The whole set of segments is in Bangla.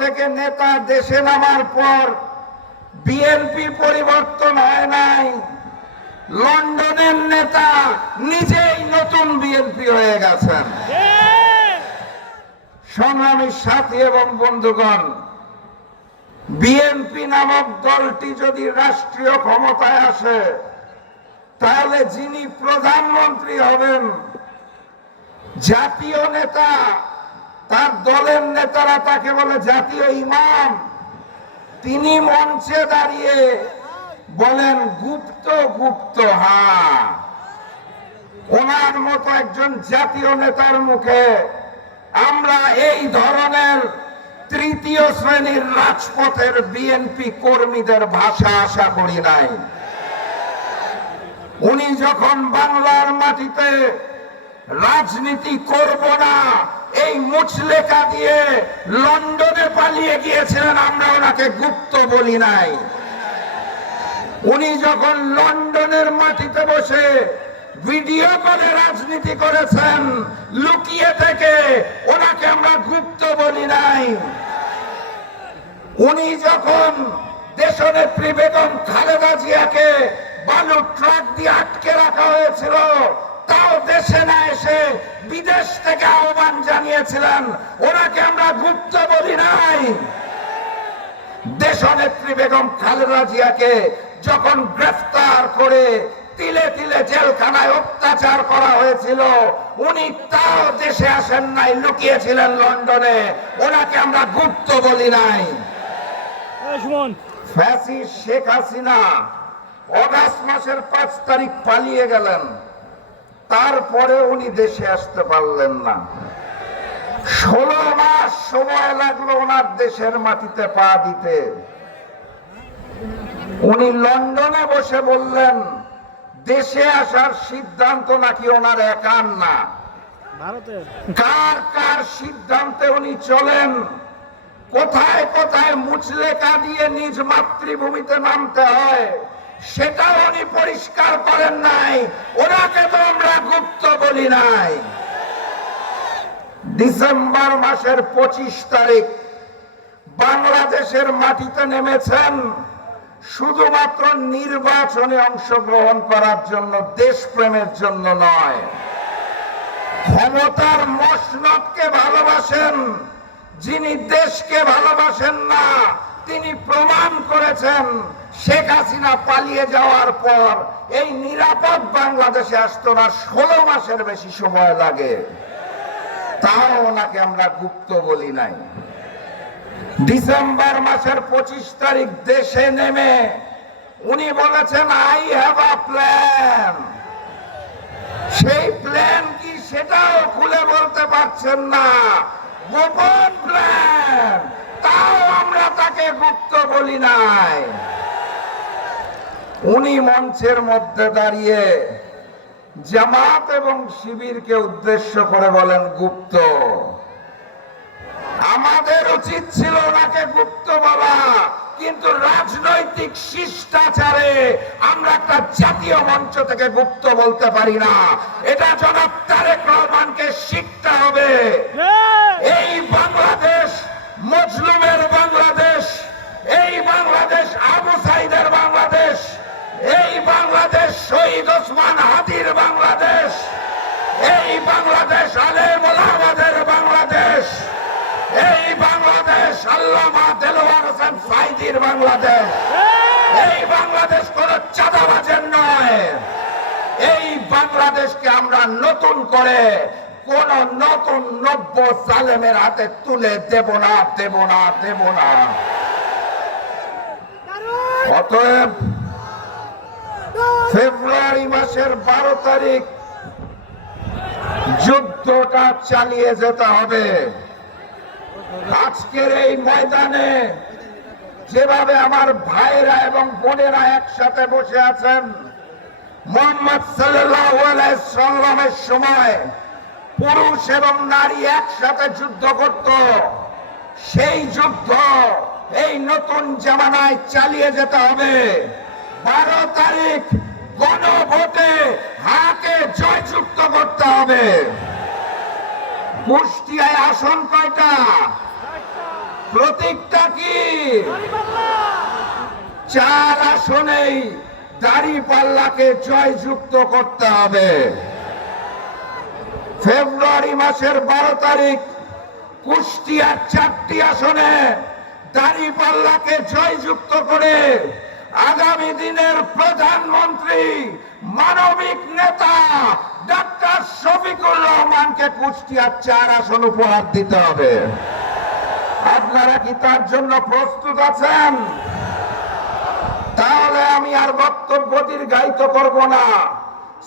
থেকে নেতা দেশে নামার পর বিএনপি পরিবর্তন হয় নাই, লন্ডনের নেতা নিজেই নতুন বিএনপি হয়ে গেছেন। সংগ্রামী সাথী এবং বন্ধুগণ, বিএনপি নামক দলটি যদি রাষ্ট্রীয় ক্ষমতায় আসে, তাহলে যিনি প্রধানমন্ত্রী হবেন, জাতীয় নেতা, তার দলের নেতারা তাকে বলে জাতীয় ইমাম, তিনি মঞ্চে দাঁড়িয়ে বলেন গুপ্ত গুপ্ত হ্যাঁ। ওনার মতো একজন জাতীয় নেতার মুখে আমরা এই ধরনের তৃতীয় শ্রেণীর রাজপথের বিএনপি কর্মীদের ভাষা আশা করি নাই। উনি যখন বাংলার মাটিতে রাজনীতি করব না এই মুচলেখা দিয়ে লন্ডনে পালিয়ে গিয়েছিলেন, আমরা ওনাকে গুপ্ত বলি নাই। উনি যখন লন্ডনের মাটিতে বসে ভিডিও করে রাজনীতি করেছেন লুকিয়ে থেকে, ওনাকে আমরা গুপ্ত বলি নাই। উনি যখন দেশনেত্রী বেগম খালেদা জিয়াকে বালু ট্রাক দিয়ে আটকে রাখা হয়েছিল, তাও দেশে না এসে বিদেশ থেকে আহ্বান জানিয়েছিলেন, ওনাকে আমরা গুপ্ত বলি নাই। দেশনেত্রী বেগম খালেদা জিয়াকে যখন গ্রেফতার করে তিলে তিলে জেলখানায় অত্যাচার করা হয়েছিল, উনি তাও দেশে আসেন নাই, লুকিয়েছিলেন লন্ডনে, ওনাকে আমরা গুপ্ত বলি নাই। ফ্যাসিস্ট শেখ হাসিনা অগাস্ট মাসের 5 তারিখ পালিয়ে গেলেন, তারপরে উনি দেশে আসতে পারলেন না। 16 মাস সময় লাগলো ওনার দেশের মাটিতে পা দিতে। উনি লন্ডনে বসে বললেন দেশে আসার সিদ্ধান্ত নাকি ওনার একার না, কার কার সিদ্ধান্তে উনি চলেন, কোথায় কোথায় মুচলেখা দিয়ে নিজ মাতৃভূমিতে নামতে হয় সেটাও উনি পরিষ্কার করেন নাই, ওনাকে তো আমরা গুপ্ত বলি নাই। ডিসেম্বর মাসের 25 তারিখ বাংলাদেশের মাটিতে নেমেছেন শুধুমাত্র নির্বাচনে অংশগ্রহণ করার জন্য, দেশপ্রেমের জন্য নয়। ক্ষমতার মসনদকে ভালোবাসেন, যিনি দেশকে ভালোবাসেন না তিনি প্রমাণ করেছেন। শেখ হাসিনা পালিয়ে যাওয়ার পর এই নিরাপদ বাংলাদেশে আসতো না, 16 মাসের বেশি সময় লাগে, তাও ওনাকে আমরা গুপ্ত বলি নাই। ডিসেম্বর মাসের 25 তারিখ দেশে নেমে উনি বলেছেন আই হ্যাভ আ প্ল্যান। সেই প্ল্যান কি সেটাও খুলে বলতে পারছেন না, গোপন প্ল্যান, তাও আমরা তাকে গুপ্ত বলি নাই। উনি মঞ্চের মধ্যে দাঁড়িয়ে জামাত এবং শিবিরকে উদ্দেশ্য করে বলেন গুপ্ত। আমাদের উচিত ছিল ওনাকে গুপ্ত বলা, কিন্তু রাজনৈতিক শিষ্টাচারে আমরা একটা জাতীয় মঞ্চ থেকে গুপ্ত বলতে পারি না, এটা জনাব তারেক রহমানকে শিখতে হবে। এই বাংলাদেশ মজলুমের বাংলাদেশ, এই বাংলাদেশ আবু সাইদের বাংলাদেশ, এই বাংলাদেশ শহীদ ওসমান হাদির বাংলাদেশ, এই বাংলাদেশ আলেম ওলামাদের বাংলাদেশ, এই বাংলাদেশ আল্লামা দেলোয়ার হোসেন সাঈদীর বাংলাদেশ। এই বাংলাদেশ কোন চাঁদাবাজের নয়। এই বাংলাদেশকে আমরা নতুন করে কোন নতুন নব্য জালেমের হাতে তুলে দেব না, দেব না, দেব না। অতএব ফেব্রুয়ারি মাসের 12 তারিখ যুদ্ধটা চালিয়ে যেতে হবে। আজকের এই ময়দানে যেভাবে আমার ভাইরা এবং বোনেরা একসাথে বসে আছেন, মুহাম্মদ সাল্লাল্লাহু আলাইহি সাল্লামের সময় পুরুষ এবং নারী একসাথে যুদ্ধ করত, সেই যুদ্ধ এই নতুন জামানায় চালিয়ে যেতে হবে। 12 তারিখ গণভোটে হাকে জয়যুক্ত করতে হবে। কুষ্টিয়ায় আসন কয়টা? প্রতীকটা কি? 4 আসনেই দাঁড়িপাল্লাকে জয়যুক্ত করতে হবে। ফেব্রুয়ারি মাসের 12 তারিখ কুষ্টিয়ার 4টি আসনে দাঁড়িপাল্লাকে জয়যুক্ত করে আগামী দিনের প্রধানমন্ত্রী মানবিক নেতা ডাক্তার শফিকুর রহমানকে কুষ্টিয়ার 4 আসন উপহার দিতে হবে। আপনারা কি তার জন্য প্রস্তুত আছেন? তাহলে আমি আর বক্তব্য দীর্ঘায়িত করব না,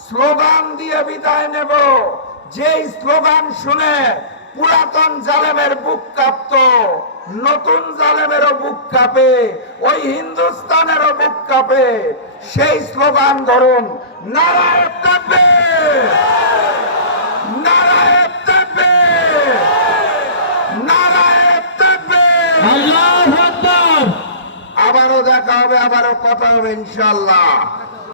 স্লোগান দিয়ে বিদায় নেব। যেই স্লোগান শুনে পুরাতন জালেমের বুক কাঁপত, নতুন জালেমেরও বুক কাঁপে, ওই হিন্দুস্তানেরও বুক কাঁপে। সেই স্লোগান ধরুন, নারায়ে তাকবীর, নারায়ে তাকবীর, নারায়ে তাকবীর। আল্লাহু আকবার। আবারও দেখা হবে, আবারও কথা হবে ইনশাআল্লাহ।